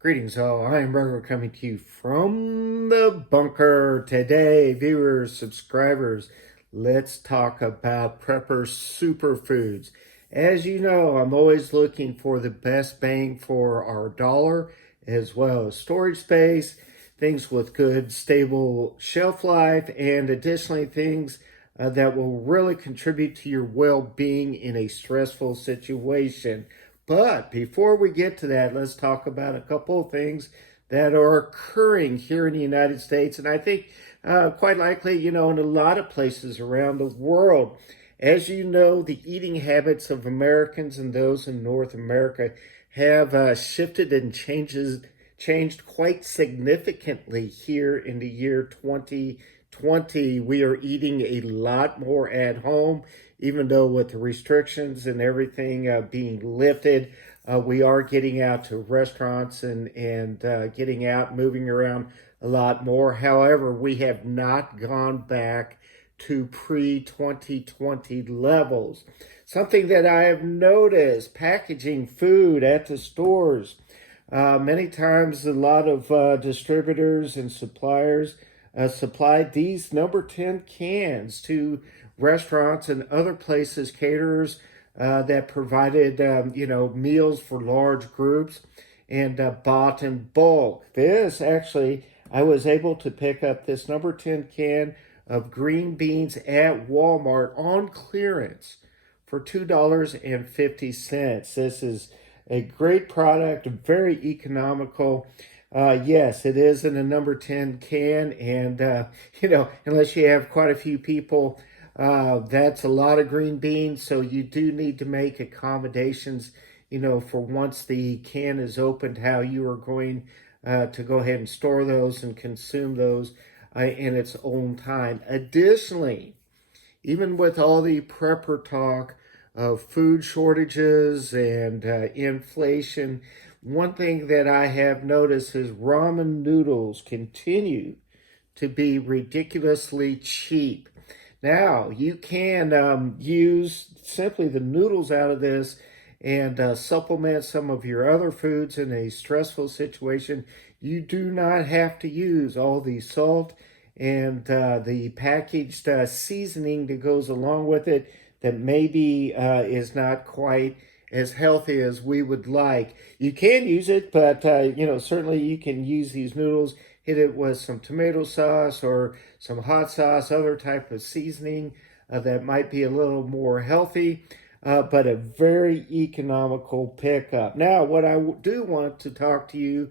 Greetings all, I am Burger coming to you from the bunker. Today, viewers, subscribers, let's talk about Prepper Superfoods. As you know, I'm always looking for the best bang for our dollar, as well as storage space, things with good, stable shelf life, and additionally things that will really contribute to your well-being in a stressful situation. But before we get to that, let's talk about a couple of things that are occurring here in the United States. And I think quite likely, in a lot of places around the world. As you know, the eating habits of Americans and those in North America have shifted and changed quite significantly here in the year 2020. We are eating a lot more at home, even though with the restrictions and everything being lifted, we are getting out to restaurants and getting out, moving around a lot more. However, we have not gone back to pre-2020 levels. Something that I have noticed, packaging food at the stores. Many times a lot of distributors and suppliers supplied these number 10 cans to restaurants and other places, caterers that provided, meals for large groups and bought in bulk. This actually, I was able to pick up this number 10 can of green beans at Walmart on clearance for $2.50. This is a great product, very economical. Yes, it is in a number 10 can, and unless you have quite a few people, that's a lot of green beans, so you do need to make accommodations, for once the can is opened, how you are going to go ahead and store those and consume those in its own time. Additionally, even with all the prepper talk of food shortages and inflation, one thing that I have noticed is ramen noodles continue to be ridiculously cheap. Now, you can use simply the noodles out of this and supplement some of your other foods in a stressful situation. You do not have to use all the salt and the packaged seasoning that goes along with it that maybe is not quite as healthy as we would like. You can use it, but certainly you can use these noodles, hit it with some tomato sauce or some hot sauce, other type of seasoning that might be a little more healthy, but a very economical pickup. Now, what I do want to talk to you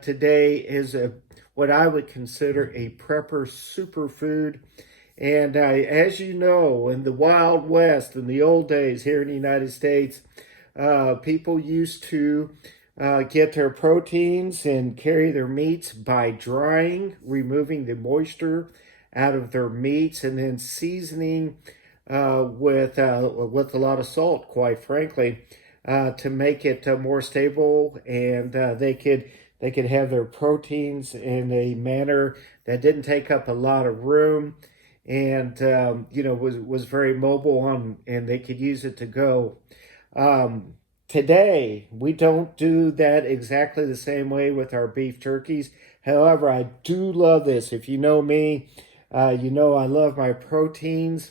today is what I would consider a prepper superfood. And as you know, in the Wild West, in the old days here in the United States, people used to get their proteins and carry their meats by drying, removing the moisture out of their meats, and then seasoning with a lot of salt, quite frankly, to make it more stable, and they could have their proteins in a manner that didn't take up a lot of room, and was very mobile on, and they could use it to go. Today, we don't do that exactly the same way with our beef jerkies. However, I do love this. If you know me, you know I love my proteins.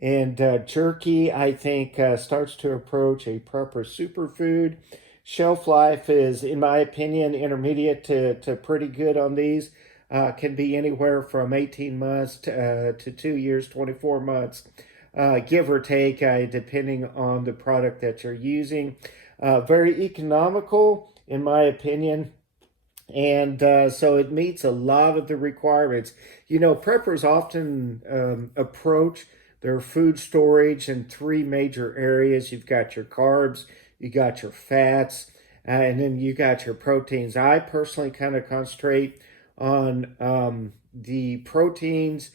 And jerky, I think, starts to approach a proper superfood. Shelf life is, in my opinion, intermediate to pretty good on these. Can be anywhere from 18 months to 2 years, 24 months. Give or take, depending on the product that you're using. Very economical, in my opinion, and so it meets a lot of the requirements. Preppers often approach their food storage in three major areas. You've got your carbs, you got your fats, and then you got your proteins. I personally kind of concentrate on the proteins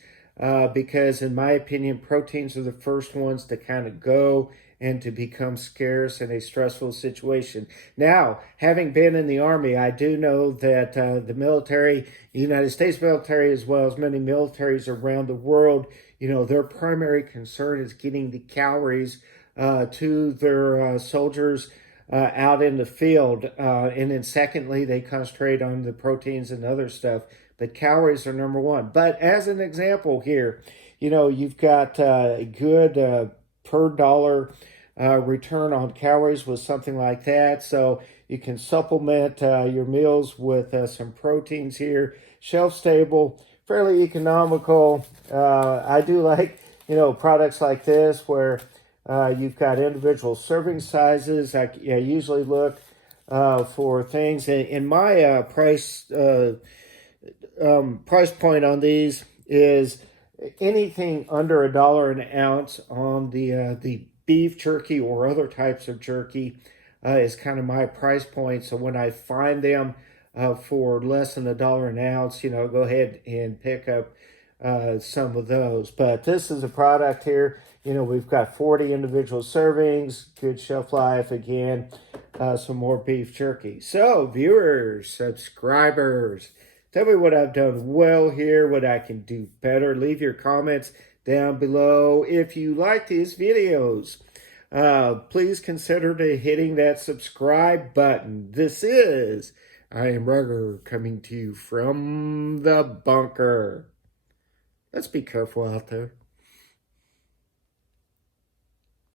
because in my opinion, proteins are the first ones to kind of go and to become scarce in a stressful situation. Now, having been in the Army, I do know that the military, the United States military, as well as many militaries around the world, their primary concern is getting the calories to their soldiers out in the field. And then secondly, they concentrate on the proteins and other stuff, but calories are number one. But as an example here, you've got a good per dollar return on calories with something like that. So you can supplement your meals with some proteins here. Shelf stable, fairly economical. I do like, products like this where you've got individual serving sizes. I usually look for things. In my price point on these is anything under $1 an ounce on the beef jerky or other types of jerky is kind of my price point. So when I find them for less than $1 an ounce, go ahead and pick up some of those. But this is a product here. We've got 40 individual servings, good shelf life. Again, some more beef jerky. So viewers, subscribers, tell me what I've done well here, what I can do better. Leave your comments down below. If you like these videos, please consider hitting that subscribe button. I am Ruger coming to you from the bunker. Let's be careful out there.